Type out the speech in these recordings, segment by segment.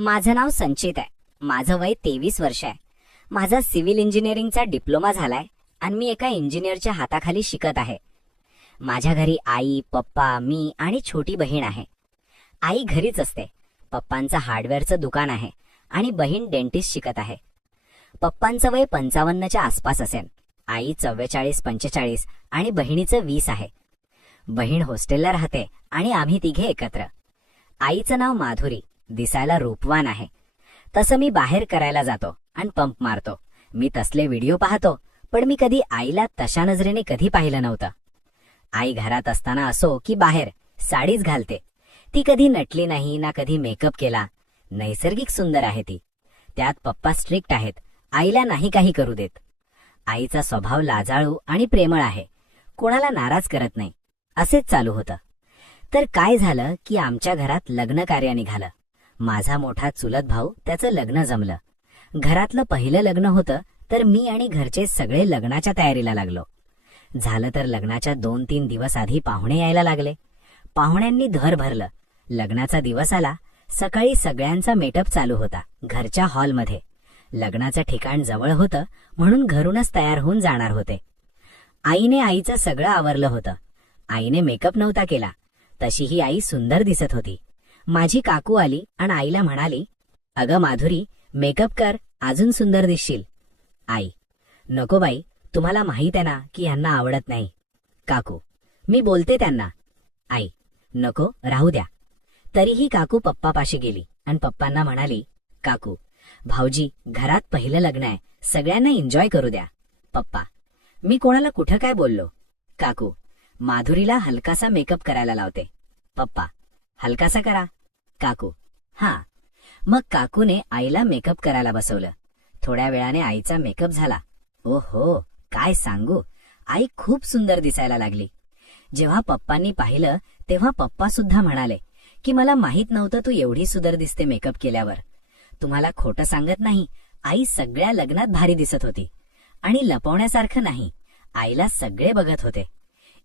माझं नाव संचित आहे. माझं वय 23 वर्ष आहे. माझा सिव्हिल इंजिनिअरिंगचा डिप्लोमा झालाय आणि मी एका इंजिनिअरच्या हाताखाली शिकत आहे. माझ्या घरी आई, पप्पा, मी आणि छोटी बहीण आहे. आई घरीच असते. पप्पांचं हार्डवेअरचं दुकान आहे आणि बहीण डेंटिस्ट शिकत आहे. पप्पांचं वय 55च्या आसपास असेल. आई 44-45 आणि बहिणीचं 20 आहे. बहीण हॉस्टेलला राहते आणि आम्ही तिघे एकत्र. आईचं नाव माधुरी. दिसायला रूपवान आहे. तसं मी बाहेर करायला जातो आणि पंप मारतो. मी तसले व्हिडिओ पाहतो, पण मी कधी आईला तशा नजरेने कधी पाहिलं नव्हतं. आई घरात असताना असो की बाहेर साडीच घालते. ती कधी नटली नाही ना कधी मेकअप केला. नैसर्गिक सुंदर आहे ती. त्यात पप्पा स्ट्रिक्ट आहेत. आईला नाही काही करू देत. आईचा स्वभाव लाजाळू आणि प्रेमळ आहे. कोणाला नाराज करत नाही. असेच चालू होतं. तर काय झालं की आमच्या घरात लग्न कार्य निघालं. माझा मोठा चुलत भाऊ, त्याचं लग्न जमलं. घरातलं पहिलं लग्न होतं, तर मी आणि घरचे सगळे लग्नाच्या तयारीला लागलो. झालं तर लग्नाच्या 2-3 दिवस आधी पाहुणे यायला लागले. पाहुण्यांनी धर भरलं. लग्नाचा दिवस आला. सकाळी सगळ्यांचा मेकअप चालू होता घरच्या हॉलमध्ये. लग्नाचं ठिकाण जवळ होतं म्हणून घरूनच तयार होऊन जाणार होते. आईने आईचं सगळं आवरलं होतं. आईने मेकअप नव्हता केला, तशीही आई सुंदर दिसत होती. माझी काकू आली आणि आईला म्हणाली, "अगं माधुरी, मेकअप कर, अजून सुंदर दिसशील." आई, "नको बाई, तुम्हाला माहित आहे ना की यांना आवडत नाही." काकू, "मी बोलते त्यांना." आई, "नको, राहू द्या." तरीही काकू पप्पापाशी गेली आणि पप्पांना म्हणाली, "काकू, भाऊजी, घरात पहिलं लग्न आहे, सगळ्यांना एन्जॉय करू द्या." पप्पा, "मी कोणाला कुठं काय बोललो?" काकू, "माधुरीला हलकासा मेकअप करायला लावते." पप्पा, "हलकासा करा." काकू, "हां." मग काकूने आईला मेकअप करायला बसवलं. थोड्या वेळाने आईचा मेकअप झाला. ओहो, काय सांगू, आई खूप सुंदर दिसायला लागली. जेव्हा पप्पांनी पाहिलं तेव्हा पप्पा सुद्धा म्हणाले की मला माहित नव्हतं तू एवढी सुंदर दिसते मेकअप केल्यावर. तुम्हाला खोटं सांगत नाही, आई सगळ्या लग्नात भारी दिसत होती. आणि लपवण्यासारखं नाही, आईला सगळे बघत होते.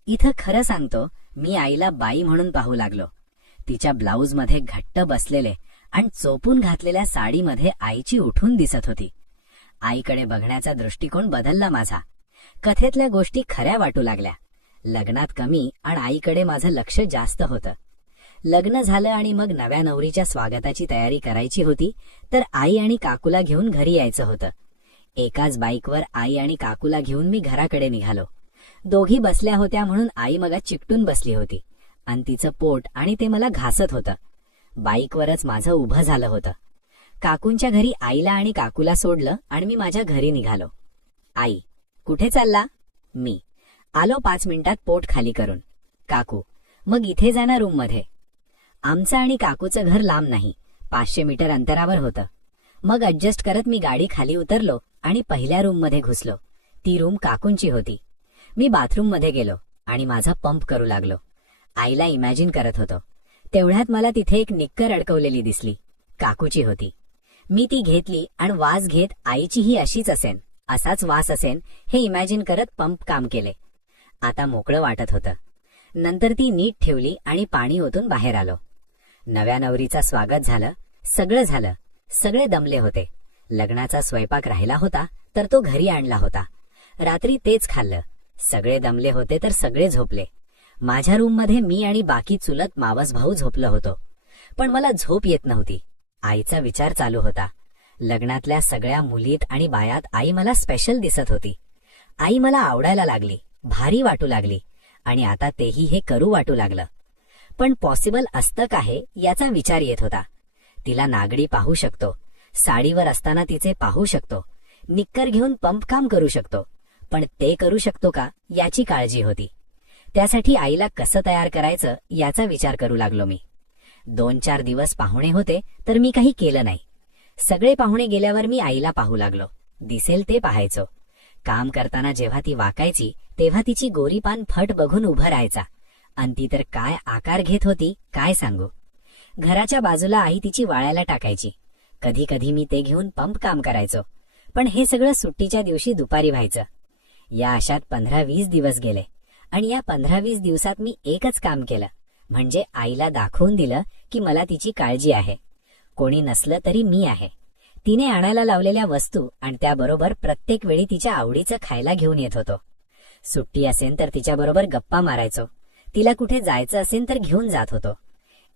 इथं खरं सांगतो, मी आईला बाई म्हणून पाहू लागलो. तिच्या ब्लाऊजमध्ये घट्ट बसलेले आणि चोपून घातलेल्या साडीमध्ये आईची उठून दिसत होती. आईकडे बघण्याचा दृष्टिकोन बदलला माझा. कथेतल्या गोष्टी खऱ्या वाटू लागल्या. लग्नात कमी आणि आईकडे माझं लक्ष जास्त होतं. लग्न झालं आणि मग नव्या नवरीच्या स्वागताची तयारी करायची होती, तर आई आणि काकूला घेऊन घरी यायचं होतं. एकाच बाईकवर आई आणि काकूला घेऊन मी घराकडे निघालो. दोघी बसल्या होत्या म्हणून आई मगा चिकटून बसली होती आणि तिचं पोट आणि ते मला घासत होतं. बाईकवरच माझं उभं झालं होतं. काकूंच्या घरी आईला आणि काकूला सोडलं आणि मी माझ्या घरी निघालो. आई, "कुठे चालला?" मी, "आलो 5 मिनिटात पोट खाली करून." काकू, "मग इथे जा ना रूममध्ये." आमचं आणि काकूचं घर लांब नाही, 500 मीटर अंतरावर होतं. मग ऍडजस्ट करत मी गाडी खाली उतरलो आणि पहिल्या रूममध्ये घुसलो. ती रूम काकूंची होती. मी बाथरूममध्ये गेलो आणि माझा पंप करू लागलो. आईला इमॅजिन करत होतो. तेवढ्यात मला तिथे एक निक्कर अडकवलेली दिसली. काकूची होती. मी ती घेतली आणि वास घेत आईचीही अशीच असेन, असाच वास असेन हे इमॅजिन करत पंप काम केले. आता मोकळं वाटत होतं. नंतर ती नीट ठेवली आणि पाणी ओतून बाहेर आलो. नव्या नवरीचा स्वागत झालं. सगळं झालं. सगळे दमले होते. लग्नाचा स्वयंपाक राहिला होता तर तो घरी आणला होता. रात्री तेच खाल्लं. सगळे दमले होते तर सगळे झोपले. माझ्या रूममध्ये मी आणि बाकी चुलत मावस भाऊ झोपलो होतो. पण मला झोप येत नव्हती. आईचा विचार चालू होता. लग्नातल्या सगळ्या मुलीत आणि बायात आई मला स्पेशल दिसत होती. आई मला आवडायला लागली, भारी वाटू लागली आणि आता तेही हे करू वाटू लागलं. पण पॉसिबल असतं का हे याचा विचार येत होता. तिला नागडी पाहू शकतो, साडीवर असताना तिचे पाहू शकतो, निक्कर घेऊन पंप काम करू शकतो, पण ते करू शकतो का याची काळजी होती. त्यासाठी आईला कसं तयार करायचं याचा विचार करू लागलो मी. 2-4 दिवस पाहुणे होते तर मी काही केलं नाही. सगळे पाहुणे गेल्यावर मी आईला पाहू लागलो. दिसेल ते पाहायचो. काम करताना जेव्हा ती वाकायची तेव्हा तिची गोरीपान फट बघून उभं राहायचा. आणि ती तर काय आकार घेत होती काय सांगू. घराच्या बाजूला आई तिची वाळायला टाकायची. कधी कधी मी ते घेऊन पंप काम करायचो. पण हे सगळं सुट्टीच्या दिवशी दुपारी व्हायचं. या अशात 15-20 दिवस गेले आणि या 15-20 दिवसात मी एकच काम केलं, म्हणजे आईला दाखवून दिलं की मला तिची काळजी आहे. कोणी नसलं तरी मी आहे. तिने आणायला लावलेल्या वस्तू आणि त्याबरोबर प्रत्येक वेळी तिच्या आवडीचं खायला घेऊन येत होतो. सुट्टी असेल तर तिच्याबरोबर गप्पा मारायचो. तिला कुठे जायचं असेल तर घेऊन जात होतो.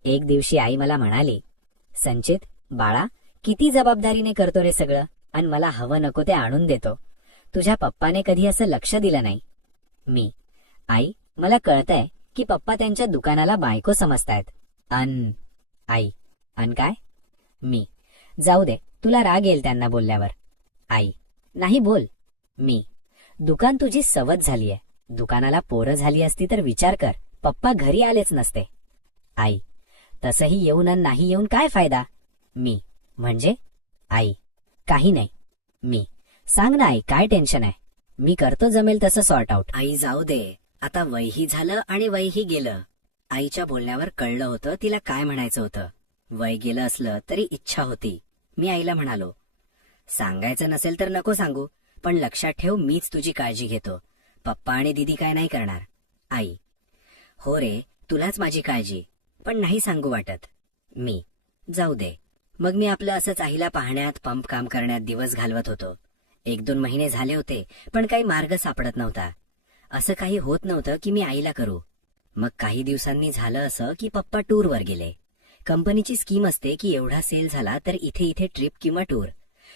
एक दिवशी आई मला म्हणाली, संचित बाळा, किती जबाबदारीने करतो रे सगळं, आणि मला हवं नको ते आणून देतो. तुझ्या पप्पाने कधी असं लक्ष दिलं नाही. मी, आई, मला कळतंय की पप्पा त्यांच्या दुकानाला बायको समजतायत. आई, काय? मी, जाऊ दे, तुला राग येईल त्यांना बोलल्यावर. आई, नाही बोल. मी, दुकान तुझी सवत झालीय. दुकानाला पोरं झाली असती तर विचार कर, पप्पा घरी आलेच नसते. आई, तसंही येऊन आणि नाही येऊन काय फायदा? मी, म्हणजे? आई, काही नाही. मी, सांग ना आई, काय टेन्शन आहे? मी करतो जमेल तसं सॉर्ट आउट. आई, जाऊ दे, आता वयही झालं आणि वयही गेलं. आईच्या बोलण्यावर कळलं होतं तिला काय म्हणायचं होतं. वय गेलं असलं तरी इच्छा होती. मी आईला म्हणालो, सांगायचं नसेल तर नको सांगू, पण लक्षात ठेव, मीच तुझी काळजी घेतो. पप्पा आणि दीदी काय नाही करणार. आई, हो रे, तुलाच माझी काळजी, पण नाही सांगू वाटत. मी, जाऊ दे. मग मी आपलं असंच आईला पाहण्यात, पंप काम करण्यात दिवस घालवत होतो. 1-2 महिने झाले होते, पण काही मार्ग सापडत नव्हता. असं काही होत नव्हतं की मी आईला करू. मग काही दिवसांनी झालं असं की पप्पा टूरवर गेले. कंपनीची स्कीम असते की एवढा सेल झाला तर इथे इथे ट्रिप किंवा टूर.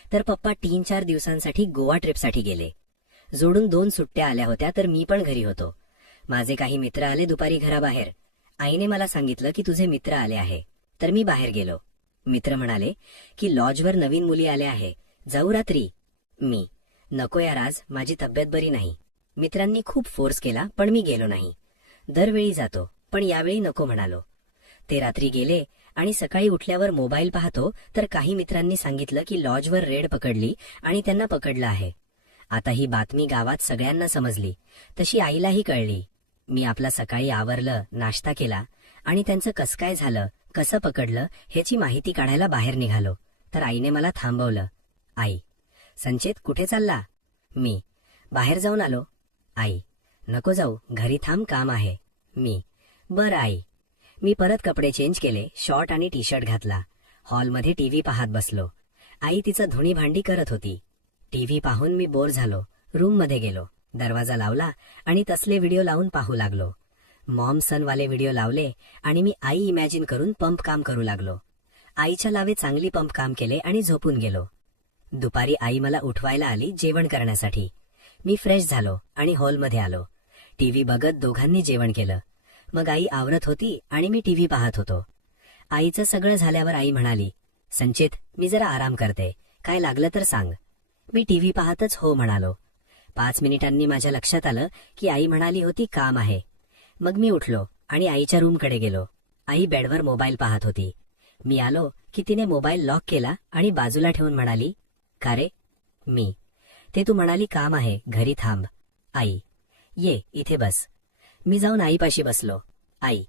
तर पप्पा 3-4 दिवसांसाठी गोवा ट्रिपसाठी गेले. जोडून 2 सुट्ट्या आल्या होत्या, तर मी पण घरी होतो. माझे काही मित्र आले दुपारी घराबाहेर. आईने मला सांगितलं की तुझे मित्र आले आहे. तर मी बाहेर गेलो. मित्र म्हणाले की लॉजवर नवीन मुली आल्या आहे, जाऊ रात्री. मी, नको यार, आज माझी तब्येत बरी नाही. मित्रांनी खूप फोर्स केला, पण मी गेलो नाही. दरवेळी जातो, पण यावेळी नको म्हणालो. ते रात्री गेले आणि सकाळी उठल्यावर मोबाईल पाहतो तर काही मित्रांनी सांगितलं की लॉजवर रेड पकडली आणि त्यांना पकडलं आहे. आता ही बातमी गावात सगळ्यांना समजली, तशी आईलाही कळली. मी आपला सकाळी आवरलं, नाश्ता केला आणि त्यांचं कसं काय झालं, कसं पकडलं ह्याची माहिती काढायला बाहेर निघालो. तर आईने मला थांबवलं. आई, संचित कुठे चालला? मी, बाहेर जाऊन आलो. आई, नको जाऊ, घरी थांब, काम आहे. मी, बरं आई. मी परत कपडे चेंज केले, शॉर्ट आणि टी शर्ट घातला. हॉलमध्ये टीव्ही पाहत बसलो. आई तिचं धुणी भांडी करत होती. टीव्ही पाहून मी बोर झालो. रूममध्ये गेलो, दरवाजा लावला आणि तसले व्हिडिओ लावून पाहू लागलो. मॉम सनवाले व्हिडिओ लावले आणि मी आई इमॅजिन करून पंप काम करू लागलो. आईच्या लावे चांगली पंप काम केले आणि झोपून गेलो. दुपारी आई मला उठवायला आली जेवण करण्यासाठी. मी फ्रेश झालो आणि हॉलमध्ये आलो. टीव्ही बघत दोघांनी जेवण केलं. मग आई आवरत होती आणि मी टीव्ही पाहत होतो. आईचं सगळं झाल्यावर आई म्हणाली, संचित, मी जरा आराम करते, काय लागलं तर सांग. मी टीव्ही पाहतच हो म्हणालो. 5 मिनिटांनी माझ्या लक्षात आलं की आई म्हणाली होती काम आहे. मग मी उठलो आणि आईच्या रूमकडे गेलो. आई बेडवर मोबाईल पाहत होती. मी आलो की तिने मोबाईल लॉक केला आणि बाजूला ठेवून म्हणाली, का रे? मी, ते तू म्हणाली काम आहे, घरी थांब. आई, ये इथे बस. मी जाऊन आईपाशी बसलो. आई,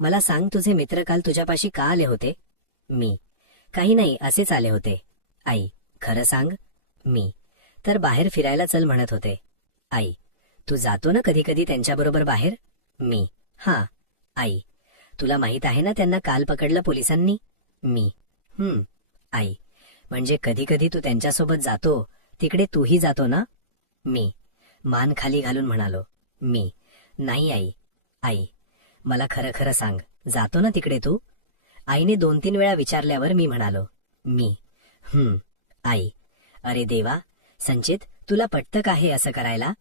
मला सांग, तुझे मित्र काल तुझ्यापाशी का आले होते? मी, काही नाही, असेच आले होते. आई, खरं सांग. मी, तर बाहेर फिरायला चल म्हणत होते. आई, तू जातो ना कधी कधी त्यांच्याबरोबर बाहेर? मी, हां. आई, तुला माहित आहे ना त्यांना काल पकडलं पोलिसांनी? मी, आई, म्हणजे कधी कधी तू त्यांच्यासोबत जातो, तिकडे तूही जातो ना? मी, मान खाली घालून म्हणालो. मी, नाही आई. आई, मला खरं खरं सांग, जातो ना तिकडे तू? आईने 2-3 वेळा विचारल्यावर मी म्हणालो. मी, आई, अरे देवा, संचित, तुला पटतं का हे असं करायला?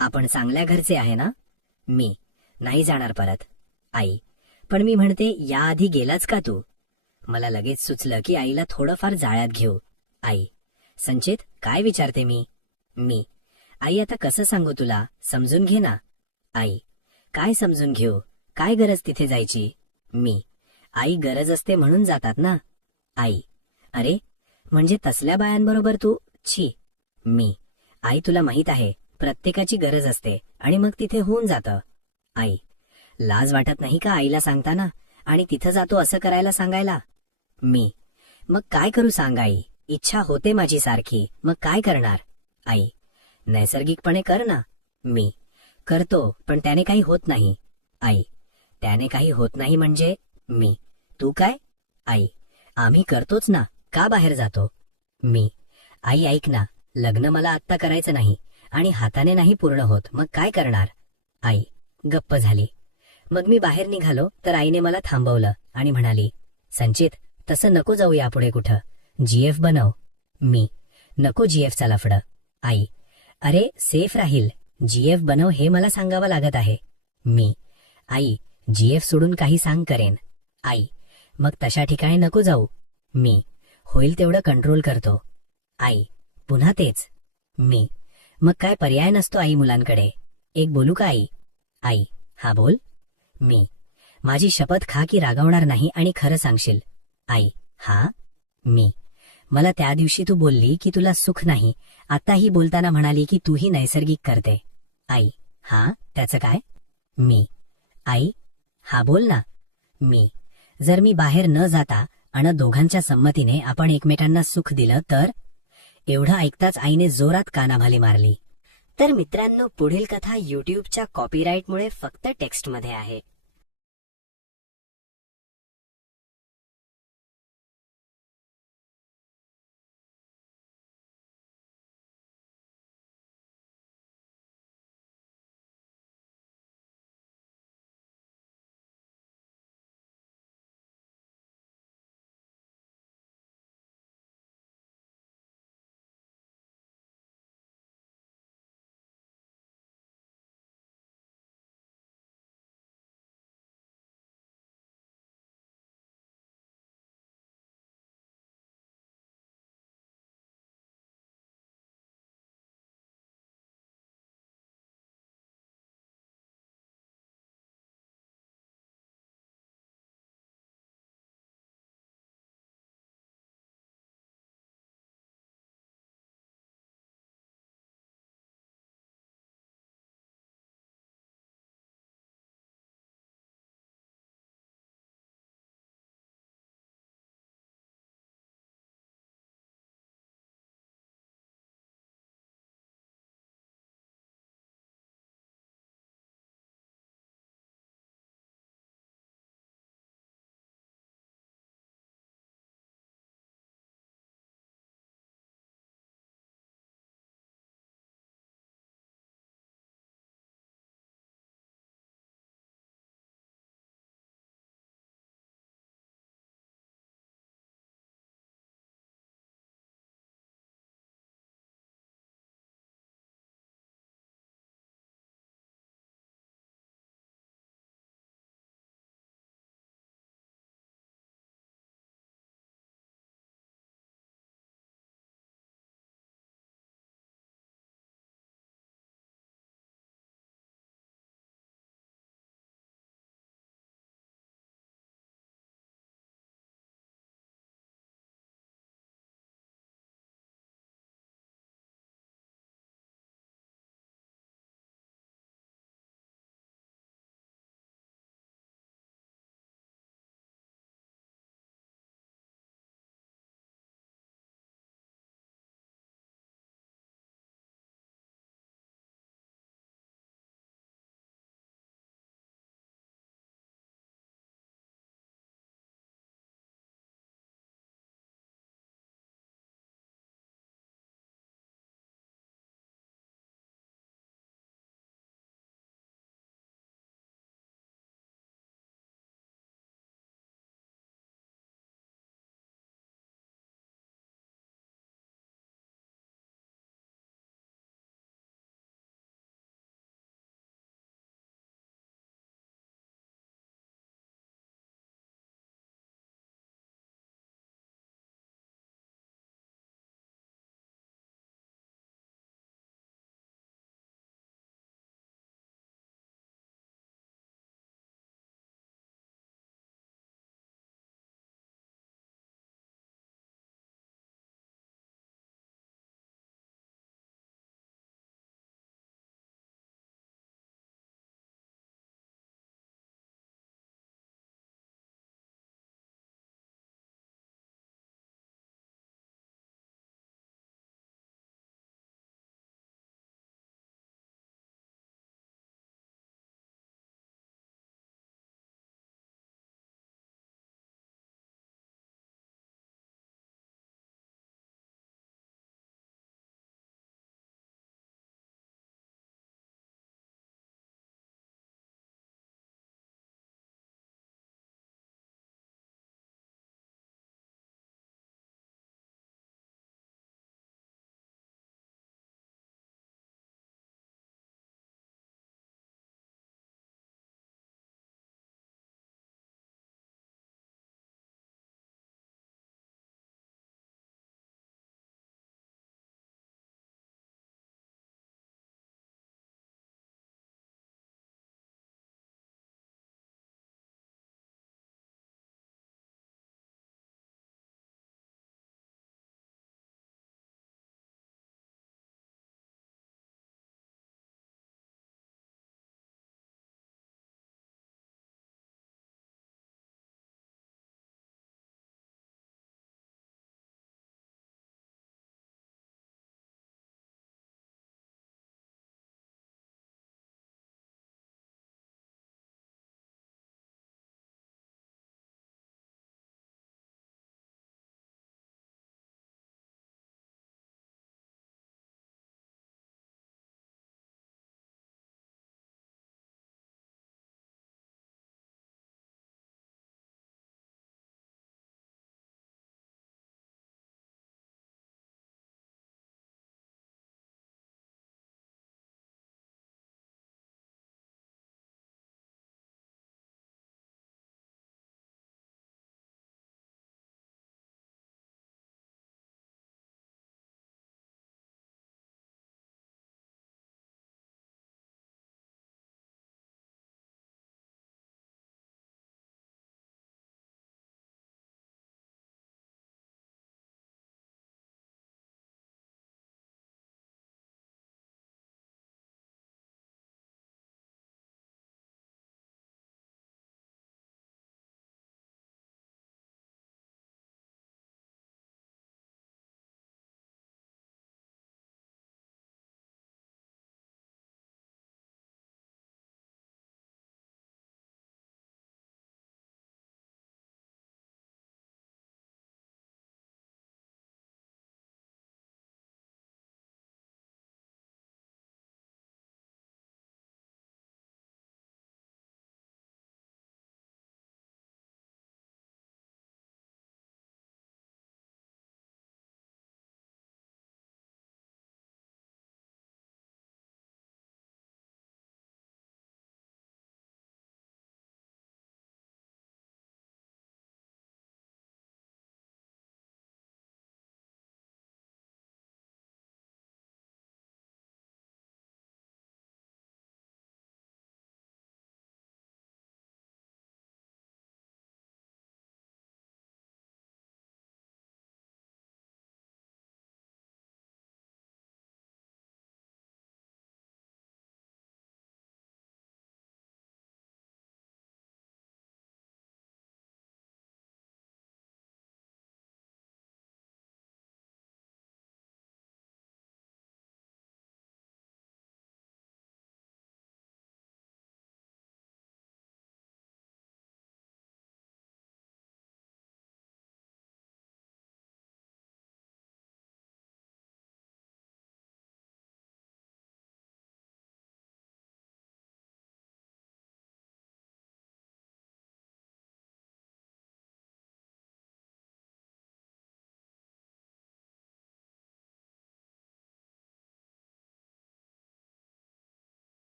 आपण चांगल्या घरचे आहे ना? मी, नाही जाणार परत. आई, पण मी म्हणते, याआधी गेलाच का तू? मला लगेच सुचलं की आईला थोडंफार जाळ्यात घेऊ. आई, संचित, काय विचारते मी? मी, आई, आता कसं सांगू तुला, समजून घे ना. आई, काय समजून घेऊ, काय गरज तिथे जायची? मी, आई, गरज असते म्हणून जातात ना. आई, अरे, म्हणजे तसल्या बायांबरोबर तू? छी. मी, आई, तुला माहित आहे, प्रत्येकाची गरज असते आणि मग तिथे होऊन जातं. आई, लाज वाटत नाही का आईला सांगताना, आणि तिथं जातो असं करायला सांगायला? मी, मग काय करू सांग आई, इच्छा होते माझी सारखी, मग काय करणार? आई, नैसर्गिकपणे कर ना. मी, करतो, पण त्याने काही होत नाही. आई, त्याने काही होत नाही म्हणजे? मी, तू काय? आई, आम्ही करतोच ना, का बाहेर जातो? मी, आई ऐक ना, लग्न मला आत्ता करायचं नाही आणि हाताने नाही पूर्ण होत, मग काय करणार? आई गप्प झाली. मग मी बाहेर निघालो तर आईने मला थांबवलं आणि म्हणाली, संचित तसं नको जाऊ यापुढे कुठं, जीएफ बनव. मी, नको जीएफचा लफडं. आई, अरे सेफ राहील, जीएफ बनव हे मला सांगावं लागत आहे. मी, आई जीएफ सोडून काही सांग करेन. आई, मग तशा ठिकाणी नको जाऊ. मी, होईल तेवढं कंट्रोल करतो. आई, पुन्हा तेच. मी, मग काय पर्याय नसतो आई मुलांकडे. एक बोलू का आई? आई, हा बोल. मी, माझी शपथ खा की रागावणार नाही आणि खरं सांगशील. आई, हा. मी, मला त्या दिवशी तू बोलली की तुला सुख नाही, आताही बोलताना म्हणाली की तूही नैसर्गिक करते. आई, हा, त्याचं काय? मी, आई, हा बोल ना. मी, जर मी बाहेर न जाता आणि दोघांच्या संमतीने आपण एकमेकांना सुख दिलं तर? एवढं ऐकताच आईने जोरात कानाभाली मारली. तर मित्रांनो, पुढील कथा युट्यूबच्या कॉपीराईटमुळे फक्त टेक्स्टमध्ये आहे.